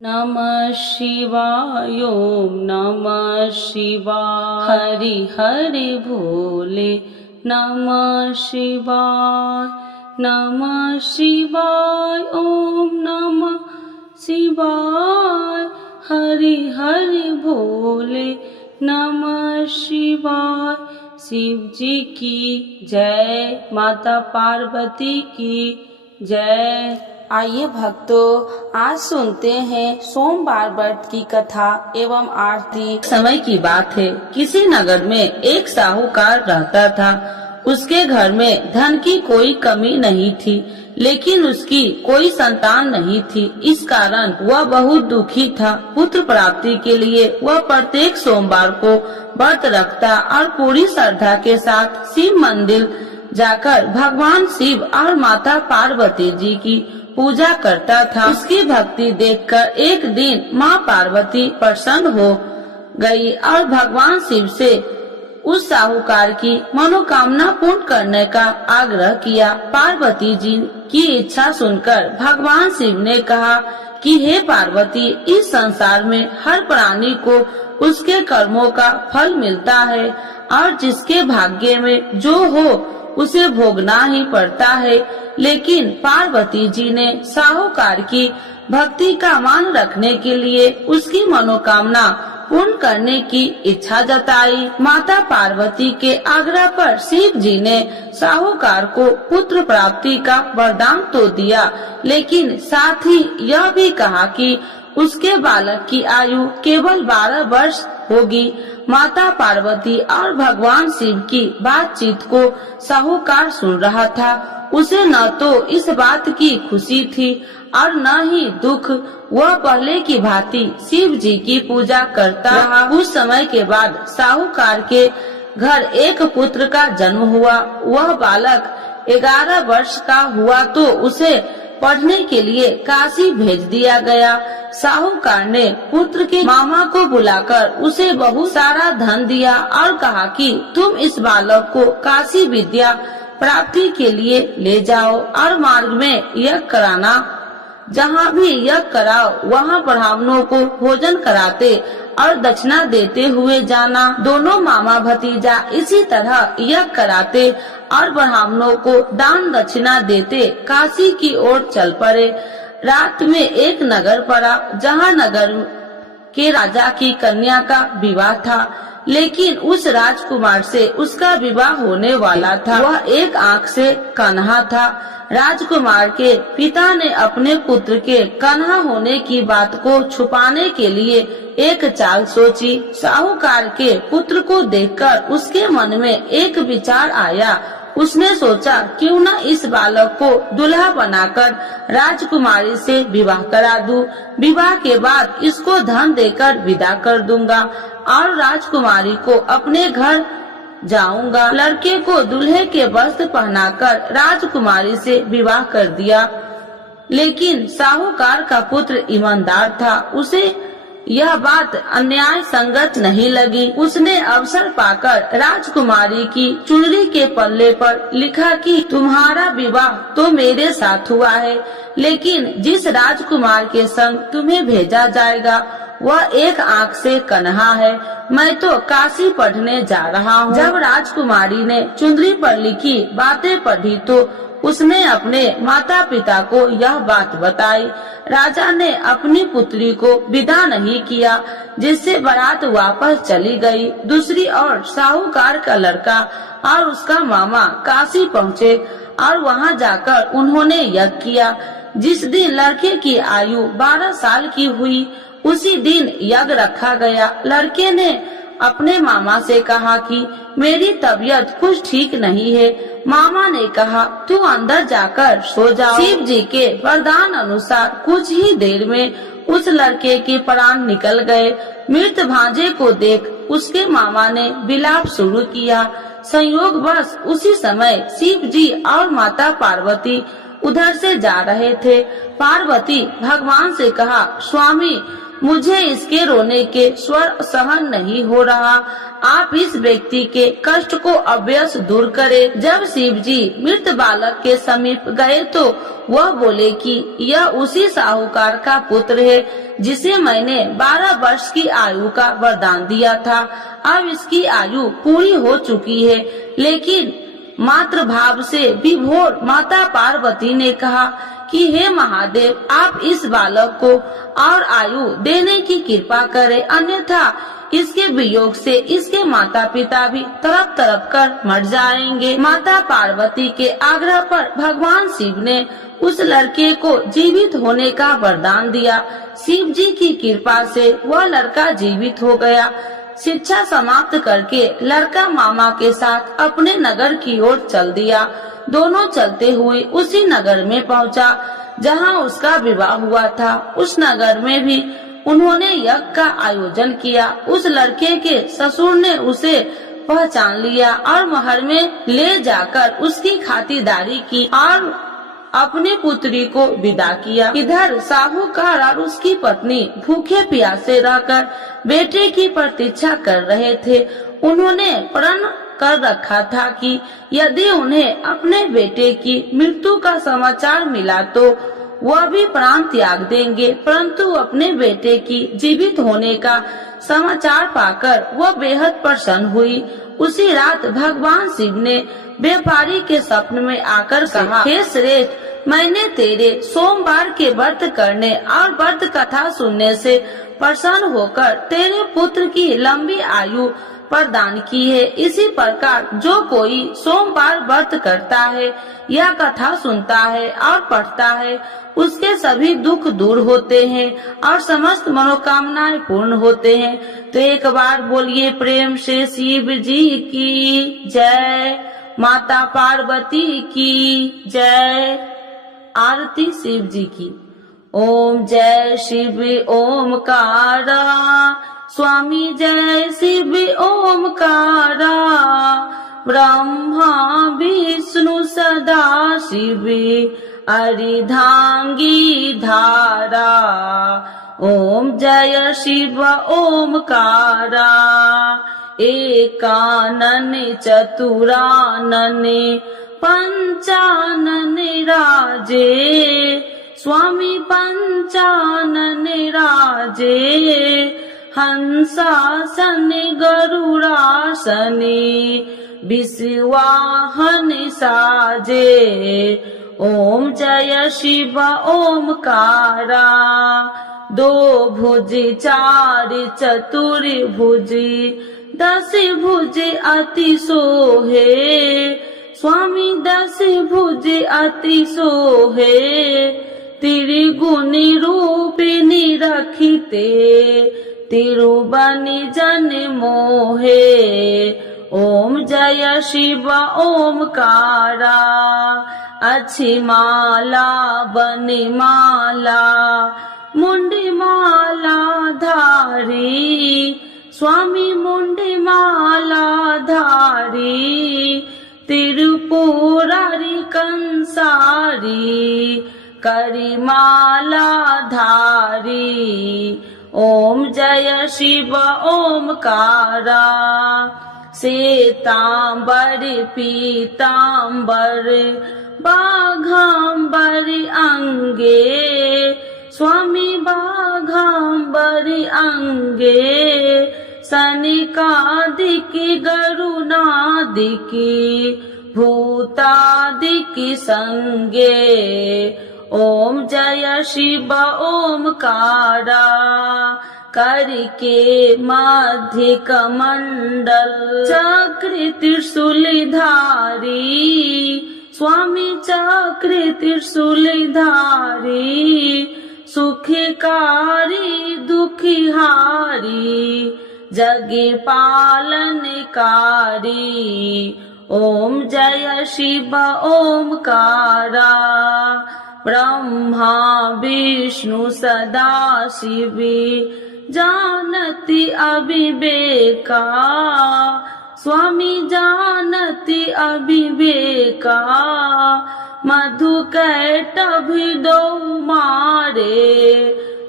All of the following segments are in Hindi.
नमः शिवाय ओम नमः शिवाय हरि हरि भोले नमः शिवाय ओम नमः शिवाय हरि हरि भोले नमः शिवाय। शिव जी की जय, माता पार्वती की जय। आइए भक्तों, आज सुनते हैं सोमवार व्रत की कथा एवं आरती। समय की बात है, किसी नगर में एक साहूकार रहता था। उसके घर में धन की कोई कमी नहीं थी, लेकिन उसकी कोई संतान नहीं थी। इस कारण वह बहुत दुखी था। पुत्र प्राप्ति के लिए वह प्रत्येक सोमवार को व्रत रखता और पूरी श्रद्धा के साथ शिव मंदिर जाकर भगवान शिव और माता पार्वती जी की पूजा करता था। उसकी भक्ति देखकर एक दिन माँ पार्वती प्रसन्न हो गई और भगवान शिव से उस साहूकार की मनोकामना पूर्ण करने का आग्रह किया। पार्वती जी की इच्छा सुनकर भगवान शिव ने कहा कि हे पार्वती, इस संसार में हर प्राणी को उसके कर्मों का फल मिलता है और जिसके भाग्य में जो हो उसे भोगना ही पड़ता है। लेकिन पार्वती जी ने साहूकार की भक्ति का मान रखने के लिए उसकी मनोकामना पूर्ण करने की इच्छा जताई। माता पार्वती के आग्रह पर शिव जी ने साहूकार को पुत्र प्राप्ति का वरदान तो दिया, लेकिन साथ ही यह भी कहा कि उसके बालक की आयु केवल 12 वर्ष होगी। माता पार्वती और भगवान शिव की बातचीत को साहूकार सुन रहा था। उसे न तो इस बात की खुशी थी और न ही दुख। वह पहले की भांति शिव जी की पूजा करता रहा। कुछ समय के बाद साहूकार के घर एक पुत्र का जन्म हुआ। वह बालक 11 वर्ष का हुआ तो उसे पढ़ने के लिए काशी भेज दिया गया। साहूकार ने पुत्र के मामा को बुलाकर उसे बहुत सारा धन दिया और कहा कि तुम इस बालक को काशी विद्या प्राप्ति के लिए ले जाओ और मार्ग में यज्ञ कराना। जहाँ भी यज्ञ कराओ वहाँ ब्राह्मणों को भोजन कराते और दक्षिणा देते हुए जाना। दोनों मामा भतीजा इसी तरह यज्ञ कराते और ब्राह्मणों को दान दक्षिणा देते काशी की ओर चल पड़े। रात में एक नगर पड़ा, जहाँ नगर के राजा की कन्या का विवाह था, लेकिन उस राजकुमार से उसका विवाह होने वाला था। वह एक आंख से कन्हा था। राजकुमार के पिता ने अपने पुत्र के कन्हा होने की बात को छुपाने के लिए एक चाल सोची। साहूकार के पुत्र को देखकर उसके मन में एक विचार आया। उसने सोचा क्यों न इस बालक को दुल्हा बनाकर राजकुमारी से विवाह करा दूं। विवाह के बाद इसको धन देकर विदा कर दूंगा और राजकुमारी को अपने घर जाऊंगा। लड़के को दूल्हे के वस्त्र पहनाकर राजकुमारी से विवाह कर दिया। लेकिन साहूकार का पुत्र ईमानदार था। उसे यह बात अन्याय संगत नहीं लगी। उसने अवसर पाकर राजकुमारी की चुनरी के पल्ले पर लिखा कि तुम्हारा विवाह तो मेरे साथ हुआ है, लेकिन जिस राजकुमार के संग तुम्हें भेजा जाएगा वह एक आंख से कन्हा है। मैं तो काशी पढ़ने जा रहा हूँ। जब राजकुमारी ने चुनरी पर लिखी बातें पढ़ी तो उसने अपने माता पिता को यह बात बताई। राजा ने अपनी पुत्री को विदा नहीं किया, जिससे बारात वापस चली गई। दूसरी ओर साहूकार का लड़का और उसका मामा काशी पहुँचे और वहाँ जाकर उन्होंने यज्ञ किया। जिस दिन लड़के की आयु 12 साल की हुई उसी दिन यज्ञ रखा गया। लड़के ने अपने मामा से कहा कि मेरी तबीयत कुछ ठीक नहीं है। मामा ने कहा तू अंदर जाकर सो जाओ। शिव जी के वरदान अनुसार कुछ ही देर में उस लड़के के प्राण निकल गए। मृत भांजे को देख उसके मामा ने विलाप शुरू किया। संयोगवश उसी समय शिव जी और माता पार्वती उधर से जा रहे थे। पार्वती भगवान से कहा, स्वामी मुझे इसके रोने के स्वर सहन नहीं हो रहा, आप इस व्यक्ति के कष्ट को अवश्य दूर करें। जब शिव जी मृत बालक के समीप गए तो वह बोले कि यह उसी साहूकार का पुत्र है जिसे मैंने 12 वर्ष की आयु का वरदान दिया था। अब इसकी आयु पूरी हो चुकी है। लेकिन मातृ भाव से विभोर माता पार्वती ने कहा कि हे महादेव, आप इस बालक को और आयु देने की कृपा करें, अन्यथा इसके वियोग से इसके माता पिता भी तड़प तड़प कर मर जाएंगे। माता पार्वती के आग्रह पर भगवान शिव ने उस लड़के को जीवित होने का वरदान दिया। शिव जी की कृपा से वह लड़का जीवित हो गया। शिक्षा समाप्त करके लड़का मामा के साथ अपने नगर की ओर चल दिया। दोनों चलते हुए उसी नगर में पहुंचा जहां उसका विवाह हुआ था। उस नगर में भी उन्होंने यज्ञ का आयोजन किया। उस लड़के के ससुर ने उसे पहचान लिया और महल में ले जाकर उसकी खातिरदारी की और अपनी पुत्री को विदा किया। इधर साहूकार और उसकी पत्नी भूखे प्यासे रहकर बेटे की प्रतीक्षा कर रहे थे। उन्होंने प्रण कर रखा था कि यदि उन्हें अपने बेटे की मृत्यु का समाचार मिला तो वह भी प्राण त्याग देंगे, परंतु अपने बेटे की जीवित होने का समाचार पाकर वह बेहद प्रसन्न हुई। उसी रात भगवान शिव ने व्यापारी के स्वप्न में आकर कहा, हे श्रेष्ठ, मैंने तेरे सोमवार के व्रत करने और व्रत कथा सुनने से प्रसन्न होकर तेरे पुत्र की लंबी आयु प्रदान की है। इसी प्रकार जो कोई सोमवार व्रत करता है या कथा सुनता है और पढ़ता है, उसके सभी दुख दूर होते हैं और समस्त मनोकामनाएं पूर्ण होते हैं। तो एक बार बोलिए प्रेम से शिव जी की जय, माता पार्वती की जय। आरती शिव जी की। ओम जय शिव ओमकारा, स्वामी जय शिव ओमकारा, ब्रह्मा विष्णु सदा शिव अर्धांगी धारा। ओम जय शिव ओमकारा, एकानन चतुरानन पंचानन राजे, स्वामी पंचानन राजे, हंसासन गरुड़ासन विश्वाहन साजे। ओम जय शिव ओमकारा, दो भुज चार चतुर भुज, 10 भुज अति सोहे, स्वामी 10 भुज अति सोहे, त्रिगुणी रूपिणी रखिते, तिरुबनि जन मोहे। ओम जय शिव ओमकारा, अच्छी माला बनि माला, मुंडी माला धारी, स्वामी मुंडी माला धारी, त्रिपुरारी कंसारी, करी माला धारी। ओम जय शिव ओमकारा, श्वेतांबर पीतांबर बाघांबर अंगे, स्वामी बाघांबर अंगे, सनिकादिक गरुणादिक भूतादिक संगे। ओम जय शिव ओमकारा, करके मध्य कमंडल चक्र त्रिशूल धारी, स्वामी चक्र त्रिशूल धारी, सुखकारी दुखिहारी, जग पालनकारी। ओम जय शिव ओमकारा, ब्रह्मा विष्णु सदा शिव जानति अविवेका, स्वामी जानति अविवेका, मधु कैटभ दो मारे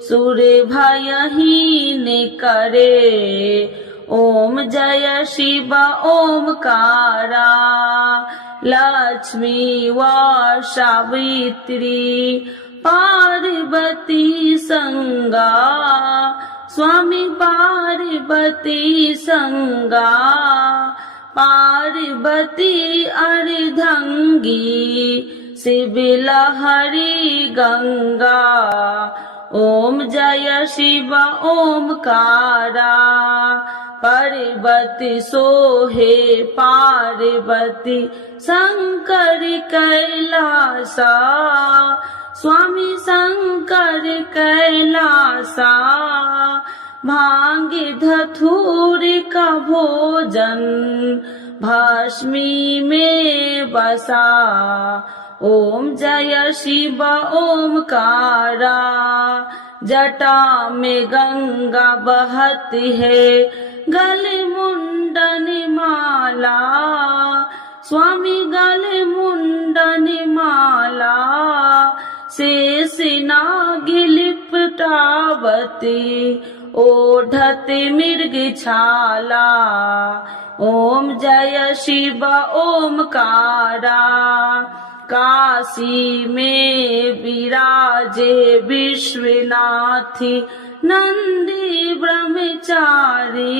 सुर भयहीन करे। ओम जय शिव ओमकारा लक्ष्मी व सावित्री पार्वती संगा स्वामी पार्वती संगा पार्वती अर्धंगी शिव लहरी गंगा। ओम जय शिव ओमकारा पर्वती सोहे पार्वती शंकर कैलासा स्वामी शंकर कैलासा। भांग धतूर का भोजन भस्मी में बसा। ओम जय शिव ओमकारा जटा में गंगा बहती है गले मुंडन माला स्वामी गले मुंडन माला। शेष नाग लिपटावती ओढ़त मृग छाला। ओम जय शिव ओमकारा काशी में विराजे विश्वनाथ नंदी ब्रह्मचारी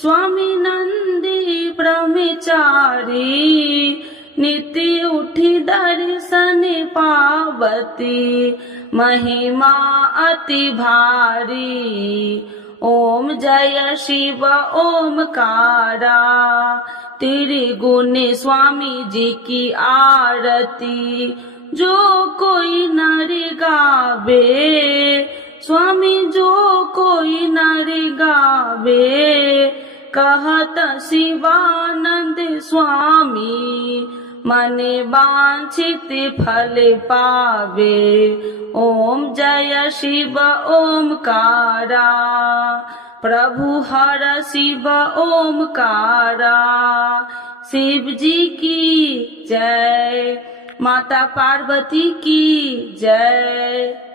स्वामी नंदी ब्रह्मचारी। नित्य उठी दर्शन पावती महिमा अति भारी। ओम जय शिव ओमकारा त्रिगुण स्वामी जी की आरती जो कोई नर गावे स्वामी जो कोई नर गावे। कहत शिवानंद स्वामी मन वांछित फल पावे। ओम जय शिव ओमकारा प्रभु हर शिव ओमकारा। शिव जी की जय माता पार्वती की जय।